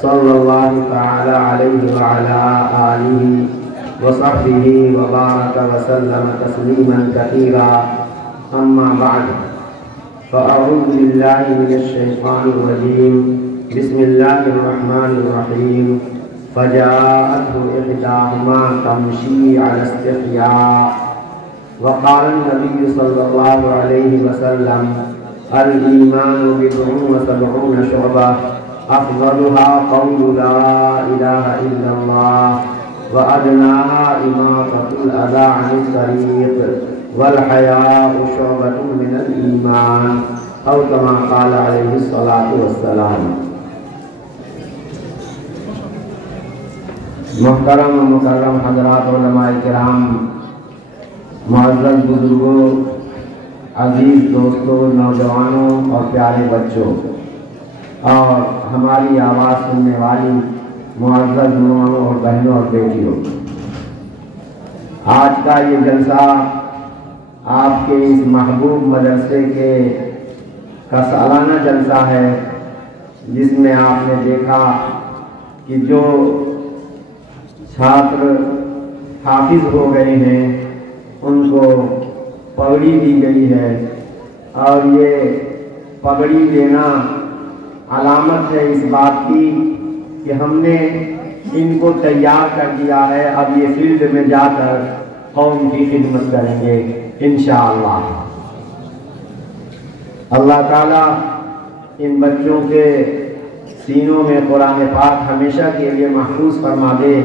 صلی اللہ تعالی علیہ وعلا آلہ وصحبہ وبارک وسلم تسلیما کثیرا اما بعد فاعوذ باللہ من الشیطان الرجیم بسم اللہ الرحمن الرحیم فجاءته إحداهما تمشي على استحياء وقال النبي صلى الله عليه وسلم الإيمان بضع وسبعون شعبة أفضلها قول لا إله إلا الله وأدناها إماطة الأذى عن الطريق والحياء شعبة من الإيمان أو كما قال عليه الصلاة والسلام۔ محترم و مکرم حضرات علماء کرام، معزز بزرگوں، عزیز دوستوں، نوجوانوں اور پیارے بچوں اور ہماری آواز سننے والی معزز ماؤں اور بہنوں اور بیٹیوں، آج کا یہ جلسہ آپ کے اس محبوب مدرسے کا سالانہ جلسہ ہے، جس میں آپ نے دیکھا کہ جو چھاتر حافظ ہو گئے ہیں ان کو پگڑی دی گئی ہے، اور یہ پگڑی دینا علامت ہے اس بات کی کہ ہم نے ان کو تیار کر دیا ہے، اب یہ فیلڈ میں جا کر قوم کی خدمت کریں گے انشاءاللہ۔ اللہ تعالیٰ ان بچوں کے سینوں میں قرآن پاک ہمیشہ کے لیے محفوظ فرما دے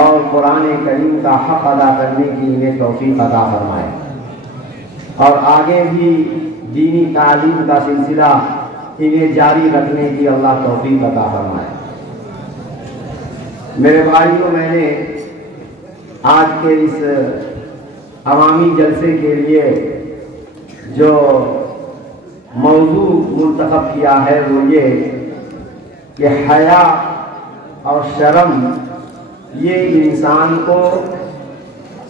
اور قرآن کریم کا حق ادا کرنے کی انہیں توفیق عطا فرمائے، اور آگے بھی دینی تعلیم کا سلسلہ انہیں جاری رکھنے کی اللہ توفیق عطا فرمائے۔ میرے بھائیوں، میں نے آج کے اس عوامی جلسے کے لیے جو موضوع منتخب کیا ہے وہ یہ کہ حیا اور شرم یہ انسان کو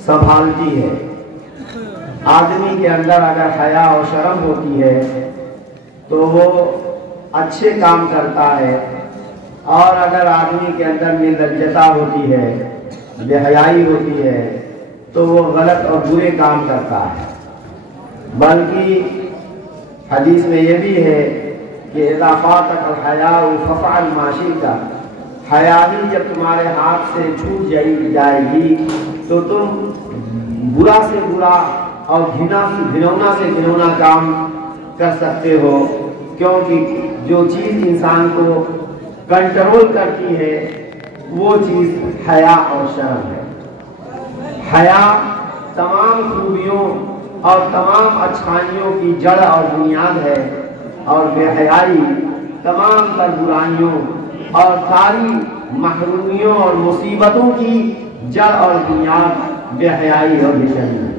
سنبھالتی ہے۔ آدمی کے اندر اگر حیا اور شرم ہوتی ہے تو وہ اچھے کام کرتا ہے، اور اگر آدمی کے اندر نرلجتا ہوتی ہے، بے حیائی ہوتی ہے، تو وہ غلط اور برے کام کرتا ہے۔ بلکہ حدیث میں یہ بھی ہے کہ اذا فاتك الحیاء فافعل ما شئت، حیا ہی جب تمہارے ہاتھ سے چھوٹ جائے گی تو تم برا سے برا اور گھنونا سے گھنونا کام کر سکتے ہو، کیونکہ جو چیز انسان کو کنٹرول کرتی ہے وہ چیز حیا اور شرم ہے۔ حیا تمام خوبیوں اور تمام اچھائیوں کی جڑ اور بنیاد ہے، اور بے حیائی تمام تر برائیوں اور ساری محرومیوں اور مصیبتوں کی جڑ اور بنیاد بے حیائی اور بے شرمی ہے۔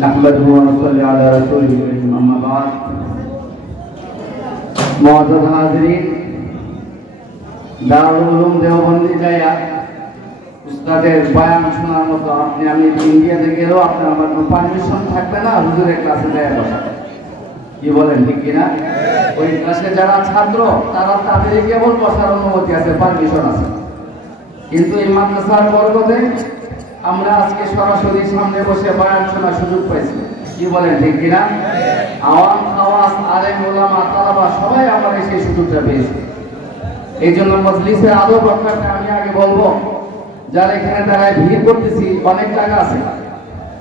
نحمدہ و نصلی علی رسولہ الکریم، اما بعد۔ معزز حاضرین، দারুল দেওবন্দি যাইয়া উস্তাদের বয়ান শোনার মতো আমি ইন্ডিয়াতে গেলেও আপনার আমার কোনো পারমিশন থাকবে না হুজুরের ক্লাসে যাইয়া বসা। কি বলেন, ঠিক কিনা? ওই ক্লাসে যারা ছাত্র তাদের কেবল বসার অনুমতি আছে, পারমিশন আছে, কিন্তু এই মাদ্রাসার বরকতে আমরা আজকে সরাসরি সামনে বসে বয়ান শোনার সুযোগ পাইছি। কি বলেন, ঠিক কিনা? আওয়াম খাওয়াস আলেম ওলামা তালাবা সবাই আমরা সেই সুযোগটা পেয়েছি। এই জন্য মজলিসের আদব রক্ষার্থে আমি আগে বলবো, যারা এখানে দাঁড়ায় ভিড় করতেছি, অনেক জায়গা আছে,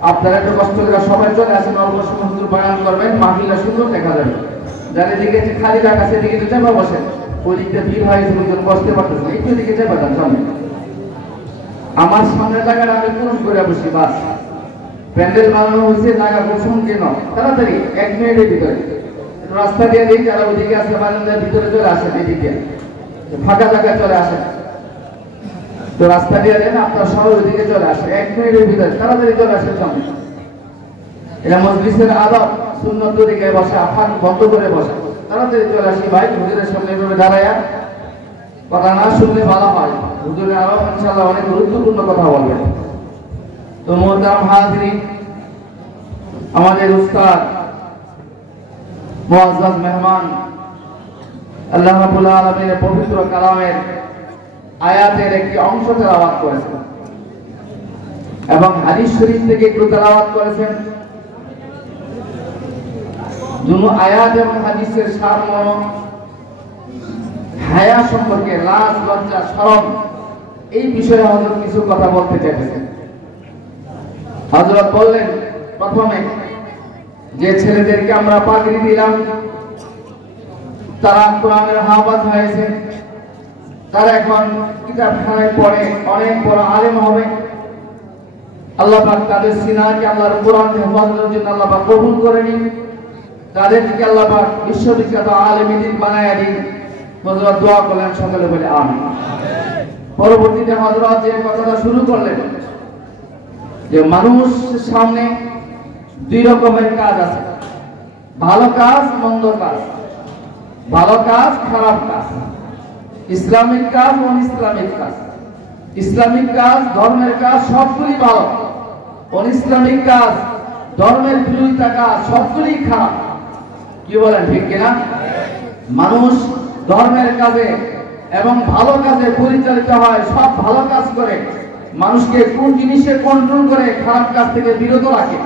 আপনারা একটু কষ্ট করে সবাই চলে আসেন, অল্প সময় হুজুর বয়ান করবেন, মাহফিলটা সুন্দর দেখা যাবে। যারা দিকে খালি জায়গা সেদিকে তো চেপা বসেন, ওই দিকটা ভিড় হয়ে গেছে, হুজুর বসতে পারতেছে না, একটু দিকে চেপা যান সামনে। আমার সামনের জায়গাটা আমি পূরণ করে বসি, বাস। প্যান্ডেল বানানো হয়েছে, জায়গা খুব সংকীর্ণ, তাড়াতাড়ি 1 মিনিটের ভিতরে রাস্তা দিয়ে দিই, যারা ওদিকে আসে বারান্দার ভিতরে চলে আসেন, এদিকে ফাঁকা জায়গায় চলে আসেন, তো রাস্তা দিয়ে দেন, আপনার সবাই ওদিকে চলে আসে, 1 মিনিটের ভিতরে তাড়াতাড়ি চলে আসেন সামনে। এটা মজলিসের আদব, সুন্নত দিকে বসা, ফাঁক বন্ধ করে বসা, তাড়াতাড়ি চলে আসি ভাই। হুজুরের সামনে এভাবে দাঁড়ায়া কথা না শুনলে ভালো হয়, হুজুরে আরো ইনশাআল্লাহ অনেক গুরুত্বপূর্ণ কথা বলবেন। তো মোহতারাম হাজিরিন, আমাদের উস্তাদ মুআজ্জাজ মেহমান আল্লাহ রাব্বুল আলামিনের পবিত্র কালামের আয়াতের একটি অংশ তেলাওয়াত করেছেন এবং হাদিস শরীফ থেকে একটু তেলাওয়াত করেছেন। দুটো আয়াত এবং হাদিসের সারমর্ম হায়া সম্পর্কে, লাজ লজ্জা শরম, এই বিষয়ে হযরত কিছু কথা বলতে চাইছেন। হযরত বললেন প্রথমে যে ছেলেদেরকে আমরা পাগড়ি দিলাম তারা কোরআনের হাফেজ হয়েছে, তারা এখন কিতাবখানায় পড়ে অনেক বড় আলেম হবে। আল্লাহ পাক তাদের সিনাকে আল্লাহর কোরআন হেফাজতের জন্য আল্লাহ পাক কবুল করে নিন, তাদেরকে আল্লাহ পাক বিশ্ববিখ্যাত আলেম দিন বানায় দিন। হযরত দোয়া করলেন, সকলে বলে আমিন। পরবর্তীতে হযরত যে কথাটা শুরু করলেন যে মানুষের সামনে দুই রকমের কাজ আছে, ভালো কাজ, মন্দ কাজ, ভালো কাজ, খারাপ কাজ, ইসলামিক কাজ, অনইসলামিক কাজ। ইসলামিক কাজ, ধর্মের কাজ সবগুলি ভালো, অনইসলামিক কাজ, ধর্মের বিরোধিতা কাজ সবগুলি খারাপ। কি বলেন, ঠিক কিনা? মানুষ ধর্মের কাজে এবং ভালো কাজে পরিচালিত হয়, সব ভালো কাজ করে, মানুষকে কোন জিনিসে কন্ট্রোল করে খারাপ কাজ থেকে বিরত রাখে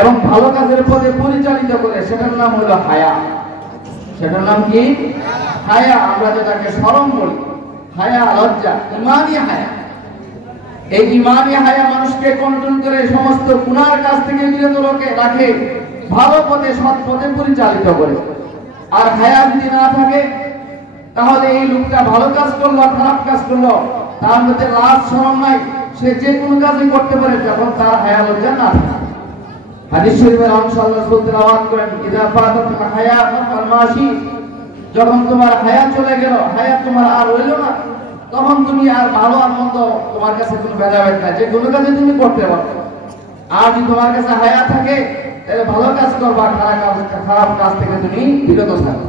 এবং ভালো কাজের পথে পরিচালিত করে, সেটার নাম হলো হায়া। সেটার নাম কি? হায়া। আমরা যেটাকে শরম বলি, হায়া, লজ্জা, ইমানি হায়া। এই ইমানি হায়া মানুষকে কন্ট্রোল করে সমস্ত গুনার কাজ থেকে বিরত রাখে, ভালো পথে সৎ পথে পরিচালিত করে। আর হায়া যদি না থাকে তাহলে এই লোকটা ভালো কাজ করলো, খারাপ কাজ করলো, তার মধ্যে লাজ শরম নাই, সে যে কোনো কাজই করতে পারে যখন তার হায়া লজ্জা না থাকে। হাদিস শরীফের অংশ আল্লাহ তেলাওয়াত করেন, ইযা ফাতাতুল হায়া ফাল মাশি, যখন তোমার হায়া চলে গেল, হায়া তোমার আর রইল না, তখন তুমি আর ভালো আর মন্দ তোমার কাছে কোনো ভেদাভেদ নাই, যে কোনো কাজে তুমি করতে পারো। আর যদি তোমার কাছে হায়া থাকে তাহলে ভালো কাজ করবা, খারাপ কাজ থেকে তুমি বিরত থাকবে।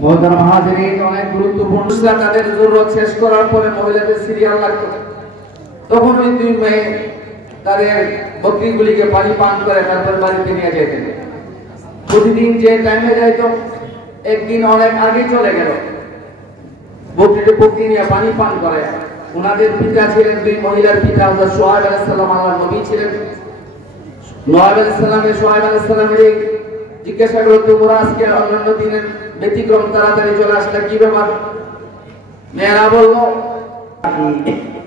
মোহতারাম হাজিরিন, অনেক গুরুত্বপূর্ণ তাদের জরুরত শেষ করার পরে মহিলাদের সিরিয়াল লাগতো, তখন ওই দুই মেয়ে তাদের বকরিগুলিকে পানি পান করে তারপর বাড়িতে নিয়ে যেতেন। প্রতিদিন যে টাইমে যাইতো, একদিন অনেক আগে চলে গেল, বকরি নিয়ে পানি পান করে। ওনাদের পিতা ছিলেন, দুই মহিলার পিতা হযরত শুআয়ব আলাইহিস সালাম, আল্লাহর নবী ছিলেন। নূহ আলাইহিস সালামের শুআয়ব আলাইহিস সালামের জিজ্ঞাসা করতে, তোমরা আজকে অন্যান্য দিনের ব্যতিক্রম তাড়াতাড়ি চলে আসলে কি ব্যাপার? মেয়েরা বলল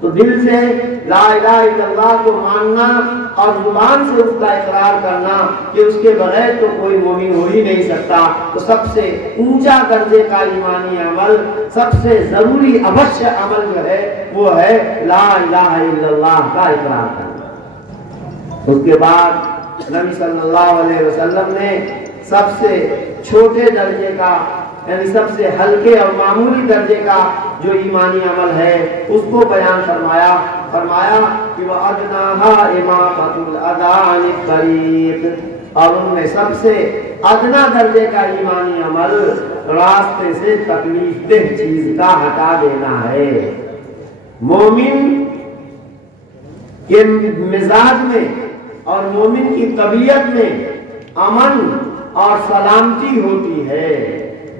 تو دل سے لا الہ الا اللہ کو ماننا اور زبان سے اس کا اقرار کرنا کہ اس کے بغیر تو کوئی مومن ہو ہی نہیں سکتا، تو سب سے اونچا درجے کا ایمانی عمل، سب سے ضروری اوشیہ عمل جو ہے وہ ہے لا الہ الا اللہ کا اقرار کرنا۔ اس کے بعد نبی صلی اللہ علیہ وسلم نے سب سے چھوٹے درجے کا، یعنی سب سے ہلکے اور معمولی درجے کا جو ایمانی عمل ہے اس کو بیان فرمایا کہ وَأَدْنَاهَا إِمَاطَةُ الْأَذَىٰ عَنِ الطَّرِيقِ، اور ان میں سب سے ادنا درجے کا ایمانی عمل راستے سے تکلیف دہ چیز کا ہٹا دینا ہے۔ مومن کے مزاج میں اور مومن کی طبیعت میں امن اور سلامتی ہوتی ہے۔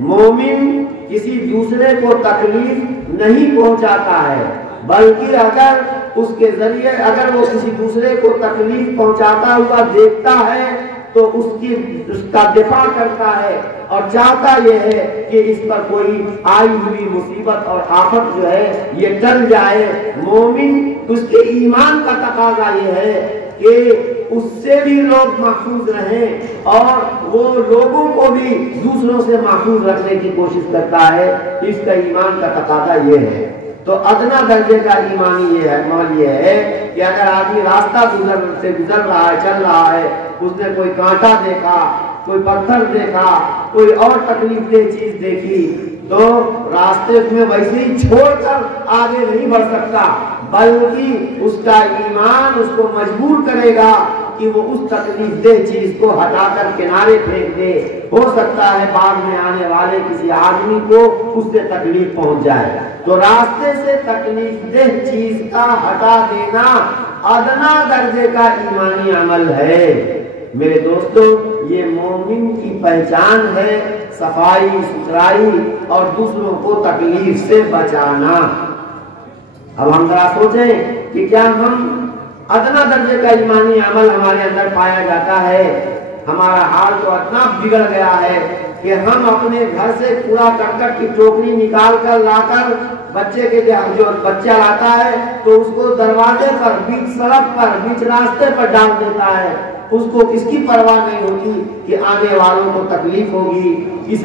مومن کسی دوسرے کو تکلیف نہیں پہنچاتا ہے، بلکہ اگر اس کے ذریعے اگر وہ کسی دوسرے کو تکلیف پہنچاتا ہوا دیکھتا ہے تو اس کا دفاع کرتا ہے اور چاہتا یہ ہے کہ اس پر کوئی آئی ہوئی مصیبت اور آفت جو ہے یہ ٹل جائے۔ مومن اس کے ایمان کا تقاضا یہ ہے کہ اس سے بھی لوگ محفوظ رہیں اور وہ لوگوں کو بھی دوسروں سے محفوظ رکھنے کی کوشش کرتا ہے، اس کا ایمان کا تقاضا یہ ہے۔ تو ادنا درجے کا ایمانی یہ ہے، عمل یہ ہے کہ اگر آدمی راستہ گزر رہا ہے، چل رہا ہے، اس نے کوئی کانٹا دیکھا، کوئی پتھر دیکھا، کوئی اور تکلیف دہ چیز دیکھی تو راستے میں ویسے ہی چھوڑ کر آگے نہیں بڑھ سکتا، بلکہ اس کا ایمان اس کو مجبور کرے گا کہ وہ اس تکلیف دہ چیز کو ہٹا کر کنارے پھینک دے۔ ہو سکتا ہے بعد میں آنے والے کسی آدمی کو اس سے تکلیف پہنچ جائے، تو راستے سے تکلیف دہ چیز کا ہٹا دینا ادنا درجے کا ایمانی عمل ہے۔ میرے دوستو، یہ مومن کی پہچان ہے، صفائی ستھرائی اور دوسروں کو تکلیف سے بچانا۔ اب ہم ذرا سوچیں کہ کیا ہم ادنا درجے کا ایمانی عمل ہمارے اندر پایا جاتا ہے؟ ہمارا حال تو اتنا بگڑ گیا ہے کہ ہم اپنے گھر سے کوڑا کرکٹ کی ٹوکری نکال کر لا کر بچے کے جو بچہ لاتا ہے تو اس کو دروازے پر، بیچ سڑک پر، بیچ راستے پر ڈال دیتا ہے۔ اس کو اس کی پرواہ نہیں ہوتی کہ آنے والوں کو تکلیف ہوگی، اس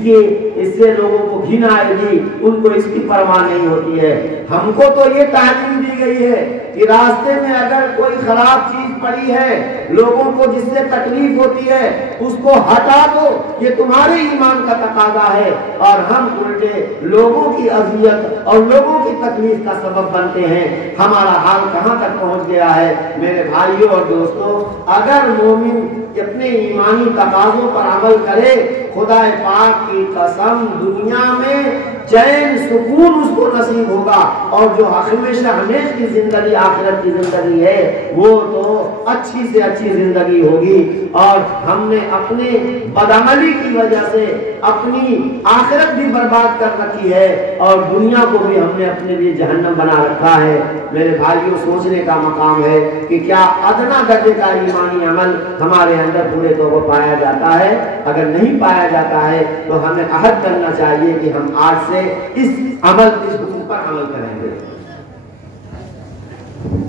سے لوگوں کو گھن آئے گی، ان کو اس کی پرواہ نہیں ہوتی ہے۔ ہم کو تو یہ تعلیم دی گئی ہے کہ راستے میں اگر کوئی خراب چیز پڑی ہے، لوگوں کو جس سے تکلیف ہوتی ہے، اس کو ہٹا دو، یہ تمہارے ایمان کا تقاضا ہے، اور ہم الٹے لوگوں کی اذیت اور لوگوں کی تکلیف کا سبب بنتے ہیں۔ ہمارا حال کہاں تک پہنچ گیا ہے میرے بھائیوں اور دوستوں؟ اگر مومن اپنے ایمانی تقاضوں پر عمل کرے، خدا پاک کی قسم دنیا میں چین سکون اس کو نصیب ہوگا، اور جو ہمیشہ ہمیشہ کی زندگی آخرت کی زندگی ہے وہ تو اچھی سے اچھی زندگی ہوگی۔ اور ہم نے اپنے بدعملی کی وجہ سے اپنی آخرت بھی برباد کر رکھی ہے اور دنیا کو بھی ہم نے اپنے لیے جہنم بنا رکھا ہے۔ میرے بھائیوں، سوچنے کا مقام ہے کہ کیا ادنا درجے کا ایمانی عمل ہمارے اندر پورے طور پر پایا جاتا ہے؟ اگر نہیں پایا جاتا ہے تو ہمیں عہد کرنا چاہیے کہ ہم آج سے اس حکم پر عمل کریں گے۔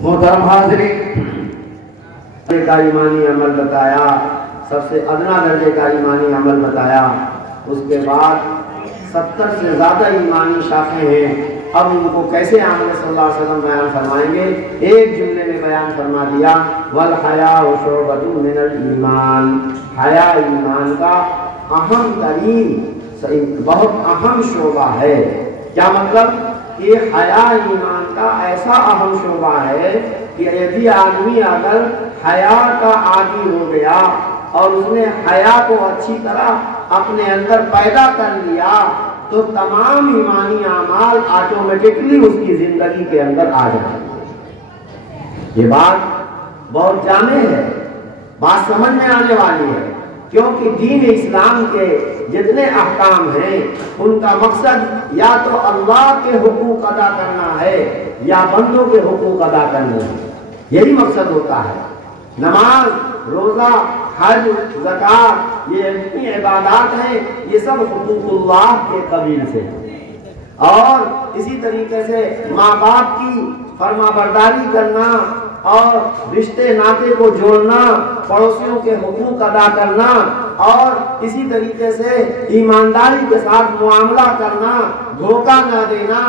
محترم حاضرین، کا ایمانی عمل بتایا، سب سے ادنا درجے کا ایمانی عمل بتایا، اس کے بعد 70 سے زیادہ ایمانی شاخیں ہیں۔ اب ان کو کیسے آمد صلی اللہ علیہ وسلم بیان فرمائیں گے؟ ایک جملے میں بیان فرما دیا، وَالْحَيَاءُ شُعْبَةٌ مِّنَ الْإِيمَانِ، حیا ایمان کا اہم ترین، بہت اہم شعبہ ہے۔ کیا مطلب؟ کہ حیا ایمان کا ایسا اہم شعبہ ہے کہ یدی آدمی اگر حیا کا عادی ہو گیا اور اس نے حیا کو اچھی طرح اپنے اندر پیدا کر لیا تو تمام ایمانی اعمال آٹومیٹکلی اس کی زندگی کے اندر آ جائیں گے۔ یہ بات بہت جامع ہے، بات سمجھ میں آنے والی ہے، کیونکہ دین اسلام کے جتنے احکام ہیں ان کا مقصد یا تو اللہ کے حقوق ادا کرنا ہے یا بندوں کے حقوق ادا کرنا ہے، یہی مقصد ہوتا ہے۔ نماز، روزہ، حج، زکوٰۃ، یہ اتنی عبادات ہیں، یہ سب حقوق اللہ کے قبیل سے ہیں۔ اور اسی طریقے سے ماں باپ کی فرما برداری کرنا اور رشتے ناطے کو جوڑنا، پڑوسیوں کے حقوق ادا کرنا اور اسی طریقے سے ایمانداری کے ساتھ معاملہ کرنا، دھوکہ نہ دینا،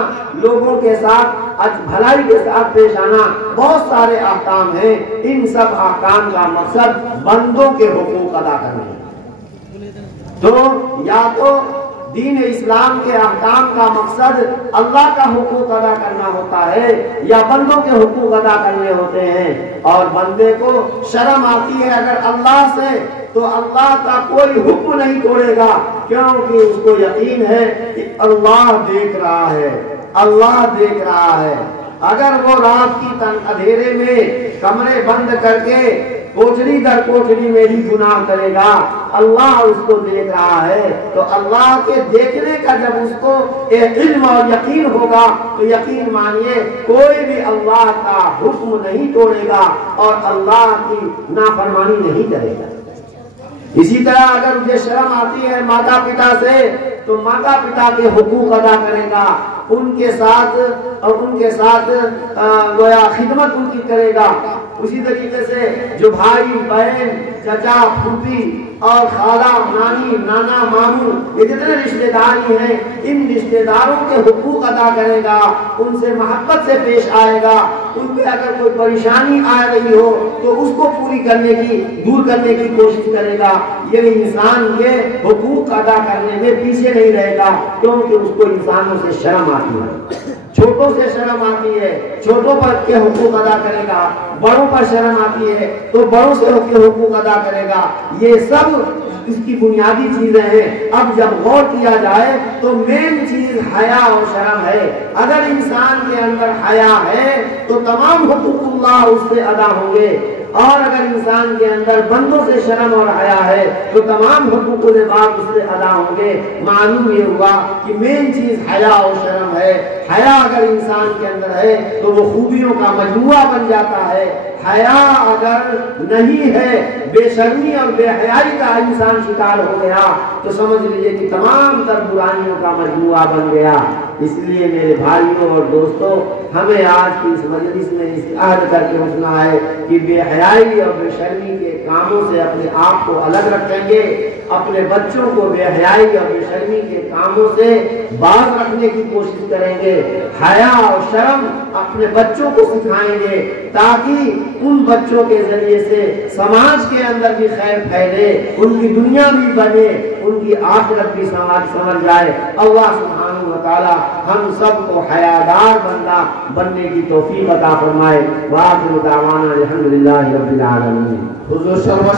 لوگوں کے ساتھ بھلائی کے ساتھ پیش آنا، بہت سارے احکام ہیں۔ ان سب احکام کا مقصد بندوں کے حقوق ادا کرنا ہے۔ تو یا تو دین اسلام کے احکام کا مقصد اللہ کا حقوق ادا کرنا ہوتا ہے یا بندوں کے حقوق ادا کرنے ہوتے ہیں، اور بندے کو شرم آتی ہے اگر اللہ سے، تو اللہ کا کوئی حکم نہیں توڑے گا، کیونکہ اس کو یقین ہے کہ اللہ دیکھ رہا ہے، اللہ دیکھ رہا ہے۔ اگر وہ رات کی اندھیرے میں کمرے بند کر کے کوٹری در کوٹری میں بھی گناہ کرے گا، اللہ اس کو دیکھ رہا ہے، تو اللہ کے دیکھنے کا جب اس کو علم اور یقین ہوگا تو یقین مانیے کوئی بھی اللہ کا حکم نہیں توڑے گا اور اللہ کی نافرمانی نہیں کرے گا۔ اسی طرح اگر مجھے شرم آتی ہے ماتا پتا سے، تو ماتا پتا کے حقوق ادا کرے گا، ان کے ساتھ گویا خدمت ان کی کرے گا۔ اسی طریقے سے جو بھائی بہن چچا پھوپھی اور خالہ نانی نانا ماموں یہ جتنے رشتے دار ہیں، ان رشتے داروں کے حقوق ادا کرے گا، ان سے محبت سے پیش آئے گا، ان پہ اگر کوئی پریشانی آ رہی ہو تو اس کو پوری کرنے کی دور کرنے کی کوشش کرے گا۔ یہ انسان کے حقوق ادا کرنے میں پیچھے نہیں رہے گا، کیونکہ اس کو انسانوں سے شرم آتی ہے، چھوٹوں سے شرم آتی ہے، چھوٹوں پر کے حقوق ادا کرے گا، بڑوں پر شرم آتی ہے تو بڑوں سے حقوق ادا کرے گا۔ یہ سب اس کی بنیادی چیزیں ہیں۔ اب جب غور کیا جائے تو مین چیز حیا اور شرم ہے۔ اگر انسان کے اندر حیا ہے تو تمام حقوق اللہ اس سے ادا ہوں گے، اور اگر انسان کے اندر بندوں سے شرم اور حیا ہے تو تمام حقوق العباد اس سے ادا ہوں گے۔ معلوم یہ ہوا کہ مین چیز حیا اور شرم ہے۔ حیا اگر انسان کے اندر ہے تو وہ خوبیوں کا مجموعہ بن جاتا ہے۔ حیا اگر نہیں ہے، بے شرمی اور بے حیائی کا انسان شکار ہو گیا تو سمجھ لیجئے کہ تمام تر برائیوں کا مجموعہ بن گیا۔ اس لیے میرے بھائیوں اور دوستوں، ہمیں آج کی اس مجلس میں عہد کر کے اٹھنا ہے کہ بے حیائی اور بے شرمی کے کاموں سے اپنے آپ کو الگ رکھیں گے، اپنے بچوں کو بے حیائی اور بے شرمی کے کاموں سے باز رکھنے کی کوشش کریں گے، حیا اور شرم اپنے بچوں کو سکھائیں گے تاکہ ان بچوں کے ذریعے سے سماج کے اندر بھی خیر پھیلے، ان کی دنیا بھی بنے، ان کی آخرت بھی سمجھ جائے۔ اللہ سبحانہ و تعالی ہم سب کو حیادار بندہ بننے کی توفیق عطا فرمائے۔ وآخر دعوانا الحمدللہ رب العالمین۔